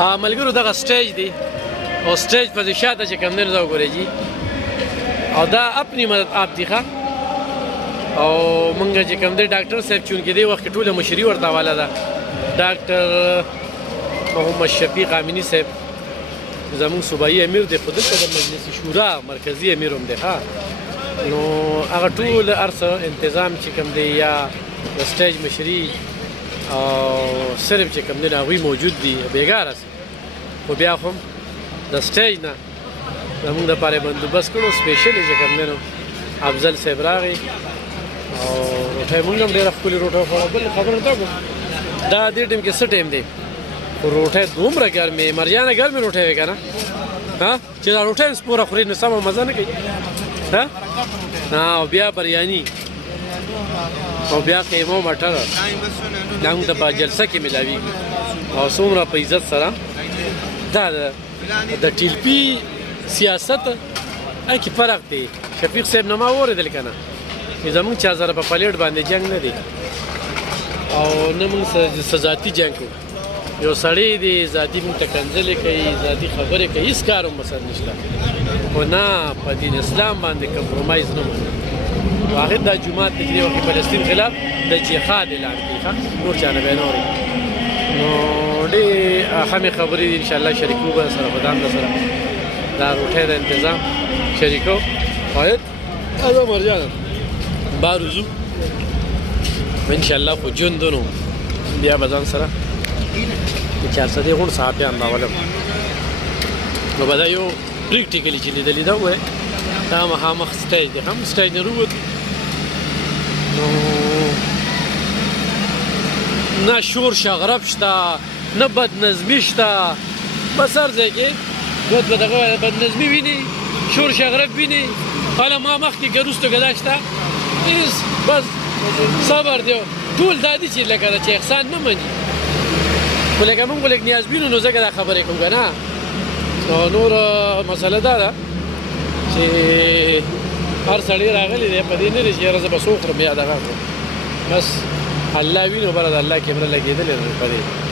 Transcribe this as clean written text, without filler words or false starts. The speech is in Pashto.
ملګرو دغه سټیج دی او سټیج په شاته چې کوم دی نو دا وګورئ جي او دا اپنی مدد آپ دی ښه او مونږ چې کوم دی ډاکټر صاحب چونکې دی وخت کې ټوله مشري ورته حواله ده ډاکټر محمد شفیق امینی صاحب زمونږ صوبایي امیر دی خو دلته د مجلس شورا مرکزي امیر هم دی ښه نو هغه ټول هر څه انتظام چې کوم دی یا د سټیج مشري او صرف چې کوم دی هغوی موجود دي بېګاره سي خو بیا خو د سټیج نه زمونږ دپاره یې بندوبست کړو سپیشلي چې کوم دی نو افضل صاحب راغی او روټۍ مونږ هم ډېره ښکلې روټۍ وخوړه بل خبره ته کوم دا دې ټیم کې څه ټیم دی خو روټۍ دومره ګرمې مرجانه ګرمې روټۍ وې که نه چې دا روټۍ هم سپوره خوري نو سمه مزه نه کوي او بیا بریاني او بیا قیمه و مټر دا موږ ته په جلسه کې میلاویږي او څومره په عزت سره دا د ټیلپي سیاست کې فرق دی شفیق صاحب نه ما واورېدل که نه زمونږ چا سره په پلیټ باندې جنګ نه دی او نه موږ څه ذاتي جنګ کوو یو سړی دی ذاتي موږ ته کنځلې کوي ذاتي خبرې کوي هېڅ کار هم ورسره نشته خو نه په دین اسلام باندې کمپرومایز نه مني واحد دا جومات دی چې دی وخت فلسطین خلاف د جهاد اعلان کوي نور چا نه به نه اوري نو ډېرې اهمې خبرې دي انشاءالله شریکو به سره به دا هم سره دا روټۍ د انتظام شریکو واحد دا مرجانه بار وځو انشاءالله خو ژوند نو بیا به ځان سره د 400 غوڼ صحابیان راولم نو به دا یو پریکټیکلي چې لیدلي ده ووایه دا مخامخ سټیج دی هم سټیج نه رووت نو نه شور شغرب شته نه بدنظمي شته بس هر ځای کې به دغه بدنظمي ویني شور شغرب ویني حالا ما مخکې که وروسته که دا شته هېڅ بس صبر دی ټول دا دي چې لکه چې احسان نه مني خو لکه مونږ لږ نیازبینو نو ځکه دا خبرې کوم که نه نو نوره مسله دا ده چې هر سړی راغلی دی په دې نه دی چې یاره زه به څه وخورم یا دغه کړم بس الله وینو بره د الله کیمره لګېدلې ده په دې